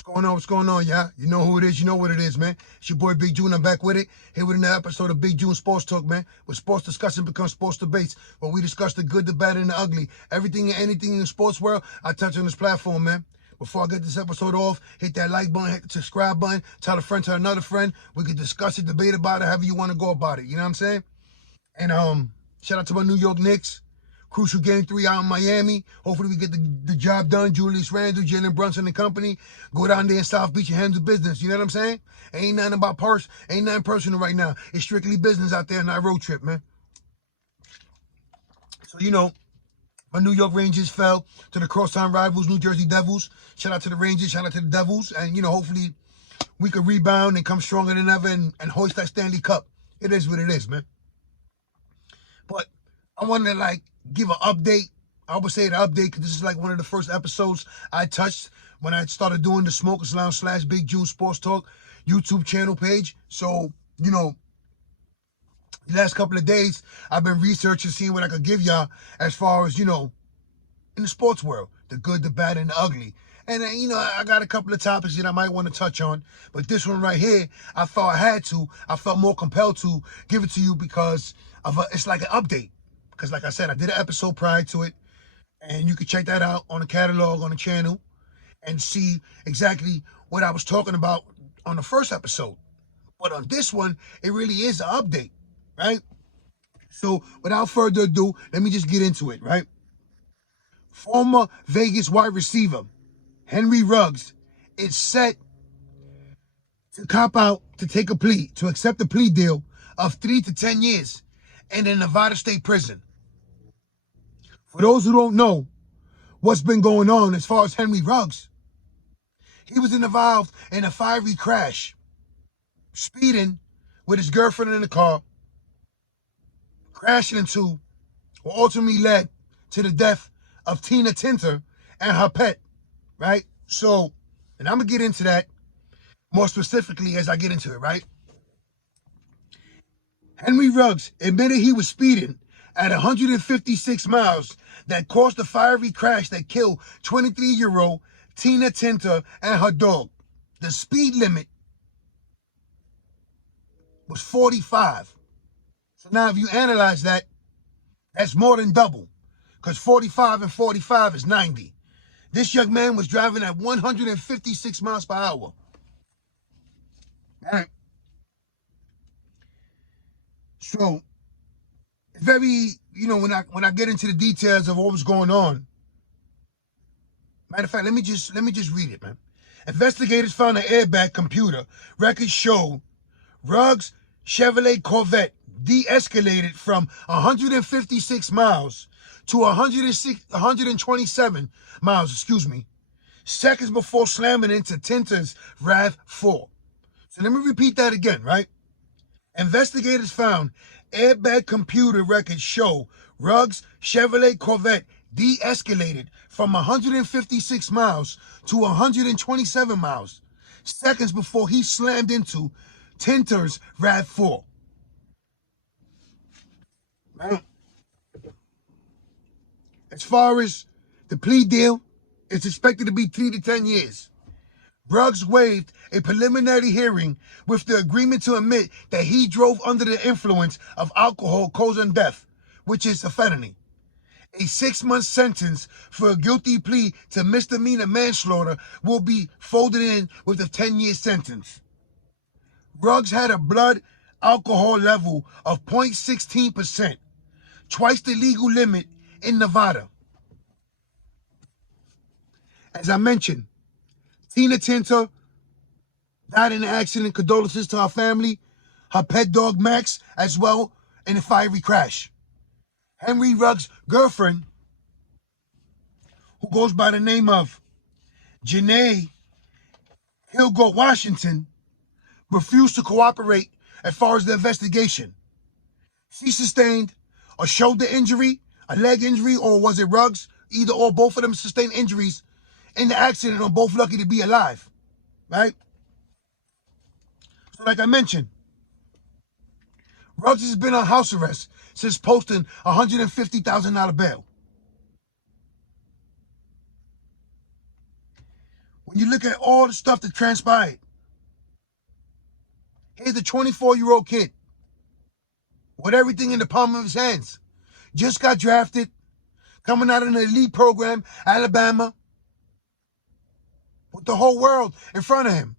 What's going on? What's going on, y'all? You know who it is. You know what it is, man. It's your boy Big June. I'm back with it. Here with another episode of Big June Sports Talk, man. Where sports discussion becomes sports debates. Where we discuss the good, the bad, and the ugly. Everything and anything in the sports world, I touch on this platform, man. Before I get this episode off, hit that like button, hit the subscribe button, tell a friend, tell another friend. We can discuss it, debate about it, however you want to go about it. You know what I'm saying? And shout out to my New York Knicks. Crucial game 3 out in Miami. Hopefully we get the job done. Julius Randle, Jalen Brunson and company. Go down there in South Beach and handle business. You know what I'm saying? Ain't nothing about ain't nothing personal right now. It's strictly business out there on that road trip, man. So, you know, my New York Rangers fell to the crosstown rivals, New Jersey Devils. Shout out to the Rangers, shout out to the Devils. And, you know, hopefully we could rebound and come stronger than ever and hoist that Stanley Cup. It is what it is, man. But I wanted to, give an update. I would say the update because this is one of the first episodes I touched when I started doing the Smokers Lounge / Big June Sports Talk YouTube channel page. So, you know, the last couple of days, I've been researching, seeing what I could give y'all as far as, you know, in the sports world, the good, the bad, and the ugly. And, you know, I got a couple of topics that I might want to touch on. But this one right here, I thought I felt more compelled to give it to you because it's like an update. Because like I said, I did an episode prior to it, and you can check that out on the catalog on the channel and see exactly what I was talking about on the first episode. But on this one, it really is an update, right? So without further ado, let me just get into it, right? Former Vegas wide receiver Henry Ruggs is set to cop out, to take a plea, to accept a plea deal of 3 to 10 years in a Nevada state prison. For those who don't know what's been going on as far as Henry Ruggs, he was involved in a fiery crash, speeding with his girlfriend in the car, crashing into what ultimately led to the death of Tina Tintor and her pet, right? So, and I'm going to get into that more specifically as I get into it, right? Henry Ruggs admitted he was speeding at 156 miles that caused the fiery crash that killed 23-year-old Tina Tintor and her dog. The speed limit was 45. So now if you analyze that, that's more than double, because 45 and 45 is 90. This young man was driving at 156 miles per hour. All right. So, very, you know, when I get into the details of what was going on, matter of fact, let me just read it, man. Investigators found an airbag computer. Records show Ruggs' Chevrolet Corvette de-escalated from 156 miles to 127 miles, seconds before slamming into Tintor's RAV4. So let me repeat that again, right? Investigators found airbag computer records show Ruggs' Chevrolet Corvette de-escalated from 156 miles to 127 miles, seconds before he slammed into Tintor's RAV4. Now, as far as the plea deal, it's expected to be 3 to 10 years. Ruggs waived a preliminary hearing with the agreement to admit that he drove under the influence of alcohol causing death, which is a felony. A 6-month sentence for a guilty plea to misdemeanor manslaughter will be folded in with a 10-year sentence. Ruggs had a blood alcohol level of 0.16%, twice the legal limit in Nevada. As I mentioned, Tina Tintor died in the accident. Condolences to her family, her pet dog Max, as well, in a fiery crash. Henry Ruggs' girlfriend, who goes by the name of Janae Hilgott Washington, refused to cooperate as far as the investigation. She sustained a shoulder injury, a leg injury, or was it Ruggs? Either or, both of them sustained injuries in the accident, are both lucky to be alive, right? So like I mentioned, Ruggs has been on house arrest since posting a $150,000 bail. When you look at all the stuff that transpired, here's a 24-year-old kid with everything in the palm of his hands. Just got drafted, coming out of an elite program, Alabama, with the whole world in front of him.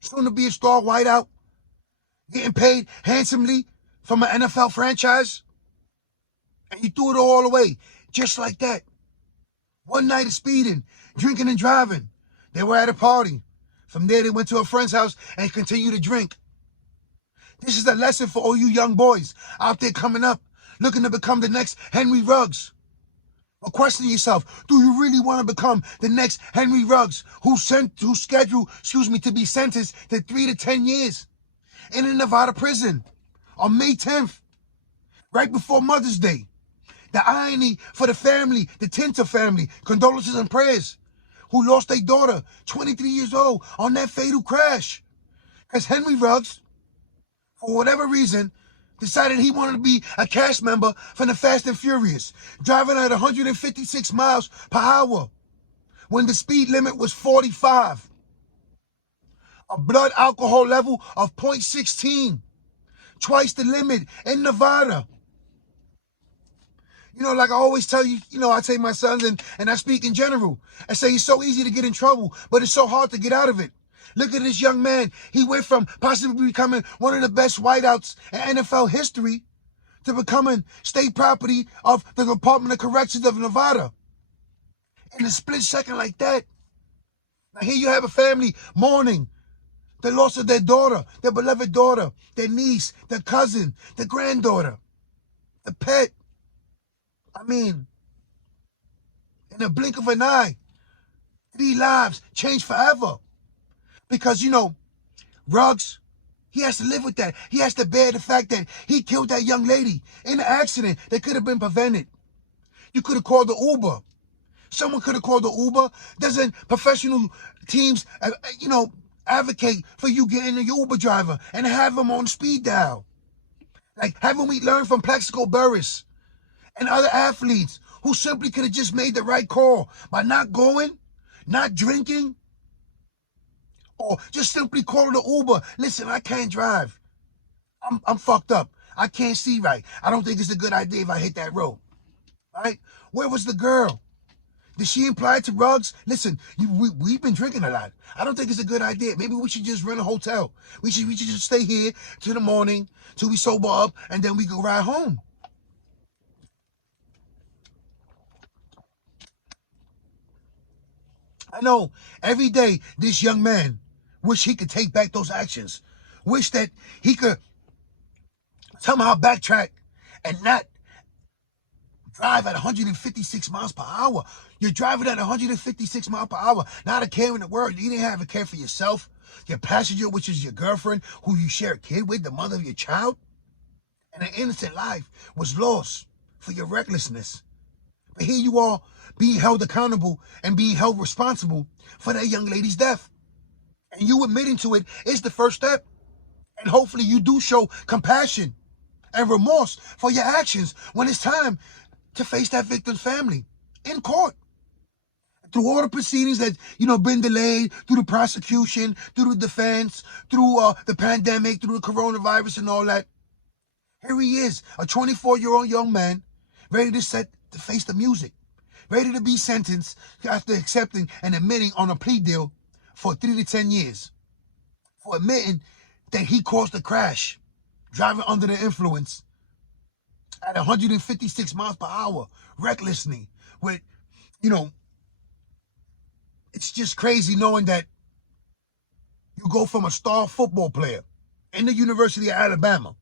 Soon to be a star wideout, getting paid handsomely from an NFL franchise. And you threw it all away, just like that. One night of speeding, drinking and driving. They were at a party. From there, they went to a friend's house and continued to drink. This is a lesson for all you young boys out there coming up, looking to become the next Henry Ruggs. Or question yourself, do you really want to become the next Henry Ruggs who's scheduled, to be sentenced to 3 to 10 years in a Nevada prison on May 10th, right before Mother's Day? The irony for the family, the Tintor family, condolences and prayers, who lost their daughter, 23 years old, on that fatal crash. Because Henry Ruggs, for whatever reason, decided he wanted to be a cast member from the Fast and Furious, driving at 156 miles per hour when the speed limit was 45. A blood alcohol level of 0.16, twice the limit in Nevada. You know, like I always tell you, I tell my sons and I speak in general. I say it's so easy to get in trouble, but it's so hard to get out of it. Look at this young man. He went from possibly becoming one of the best wideouts in NFL history to becoming state property of the Department of Corrections of Nevada. In a split second like that. Now here you have a family mourning the loss of their daughter, their beloved daughter, their niece, their cousin, their granddaughter, the pet. I mean, in a blink of an eye, 3 lives changed forever. Because, Ruggs, he has to live with that. He has to bear the fact that he killed that young lady in an accident that could have been prevented. You could have called the Uber. Someone could have called the Uber. Doesn't professional teams, advocate for you getting a Uber driver and have him on speed dial? Like, haven't we learned from Plexico Burris and other athletes who simply could have just made the right call by not going, not drinking, or just simply calling the Uber? Listen, I can't drive. I'm fucked up. I can't see right. I don't think it's a good idea if I hit that road. All right? Where was the girl? Did she imply to Ruggs, listen, we've been drinking a lot. I don't think it's a good idea. Maybe we should just rent a hotel. We should just stay here till the morning, till we sober up, and then we go ride home. I know every day this young man wish he could take back those actions. Wish that he could somehow backtrack and not drive at 156 miles per hour. You're driving at 156 miles per hour, not a care in the world. You didn't have a care for yourself, your passenger, which is your girlfriend, who you share a kid with, the mother of your child. And an innocent life was lost for your recklessness. But here you are being held accountable and being held responsible for that young lady's death. And you admitting to it is the first step. And hopefully you do show compassion and remorse for your actions when it's time to face that victim's family in court. Through all the proceedings that, been delayed, through the prosecution, through the defense, through the pandemic, through the coronavirus and all that. Here he is, a 24-year-old young man, ready to face the music, ready to be sentenced after accepting and admitting on a plea deal for 3 to 10 years, for admitting that he caused the crash, driving under the influence at 156 miles per hour, recklessly, with, it's just crazy knowing that you go from a star football player in the University of Alabama,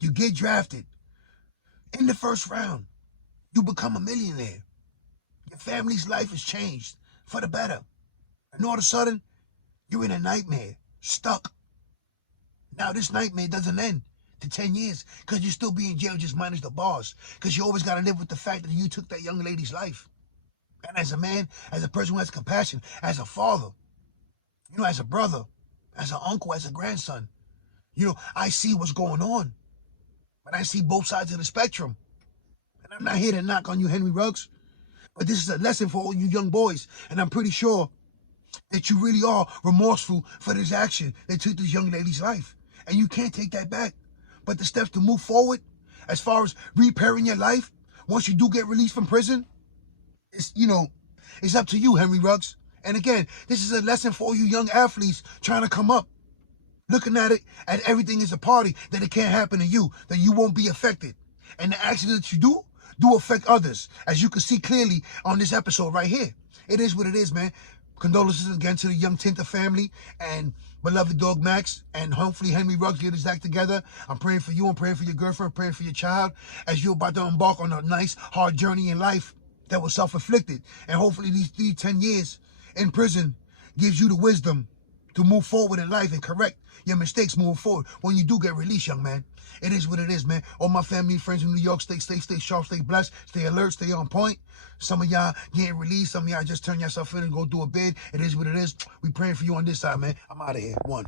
you get drafted in the first round, you become a millionaire. Your family's life has changed for the better. And all of a sudden, you're in a nightmare, stuck. Now this nightmare doesn't end to 10 years because you still be in jail, just minus the bars. Because you always got to live with the fact that you took that young lady's life. And as a man, as a person who has compassion, as a father, as a brother, as an uncle, as a grandson, I see what's going on. But I see both sides of the spectrum. And I'm not here to knock on you, Henry Ruggs. But this is a lesson for all you young boys. And I'm pretty sure that you really are remorseful for this action that took this young lady's life. And you can't take that back. But the steps to move forward, as far as repairing your life, once you do get released from prison, it's, it's up to you, Henry Ruggs. And again, this is a lesson for all you young athletes trying to come up. Looking at it, and everything is a party, that it can't happen to you, that you won't be affected. And the actions that you do affect others, as you can see clearly on this episode right here. It is what it is, man. Condolences again to the young Tintor family and beloved dog Max, and hopefully Henry Ruggs get his act together. I'm praying for you, I'm praying for your girlfriend, I'm praying for your child, as you're about to embark on a nice, hard journey in life that was self-inflicted. And hopefully these 10 years in prison gives you the wisdom to move forward in life and correct your mistakes moving forward when you do get released, young man. It is what it is, man. All my family and friends in New York, stay sharp, stay blessed, stay alert, stay on point. Some of y'all getting released, some of y'all just turn yourself in and go do a bid. It is what it is. We praying for you on this side, man. I'm out of here. One.